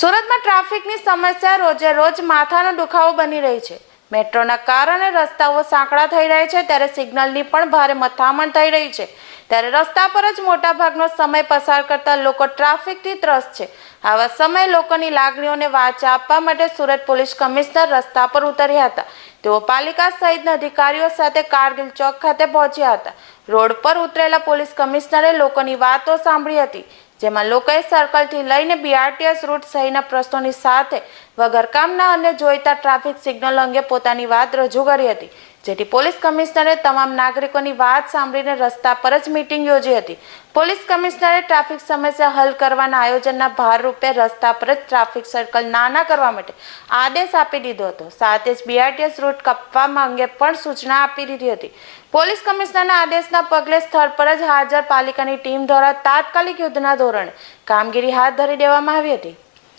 સુરતમાં ટ્રાફિકની સમસ્યા રોજે રોજ માથાનો દુખાવો બની રહી છે. મેટ્રોના કારણે રસ્તાઓ સાંકડા થઈ રહ્યા છે, ત્યારે સિગ્નલની પણ ભારે મથામણ થઈ રહી છે. ત્યારે રસ્તા પર જ મોટાભાગનો સમય પસાર કરતા લોકો ટ્રાફિકથી ત્રસ્ત છે. આવા સમયે લોકોની લાગણીઓને વાચા આપવા માટે સુરત પોલીસ કમિશનર રસ્તા પર ઉતર્યા હતા. તેઓ પાલિકા સહિતના અધિકારીઓ સાથે કારગિલ ચોક ખાતે પહોંચ્યા હતા. રોડ પર ઉતરેલા પોલીસ કમિશનરે લોકોની વાતો સાંભળી હતી, જેમાં લોકોએ સર્કલથી લઈને બીઆરટીએસ રૂટ સહિતના પ્રશ્નોની સાથે વગર કામના અને જોઈતા ટ્રાફિક સિગ્નલ અંગે પોતાની વાત રજૂ કરી હતી. જેથી પોલીસ કમિશનરે તમામ નાગરિકોની વાત સાંભળીને રસ્તા પર જ મીટિંગ યોજી હતી. પોલીસ કમિશનરે ટ્રાફિક સમસ્યા હલ કરવાના આયોજનના ભારરૂપે રસ્તા પર જ ટ્રાફિક સર્કલ નાના કરવા માટે આદેશ આપી દીધો હતો. સાથે જ બીઆરટીએસ રૂટ કપવામાં અંગે પણ સૂચના આપી દીધી હતી. પોલીસ કમિશનરના આદેશના પગલે સ્થળ પર જ હાજર પાલિકાની ટીમ દ્વારા તાત્કાલિક યુદ્ધના ધોરણે કામગીરી હાથ ધરી દેવામાં આવી હતી.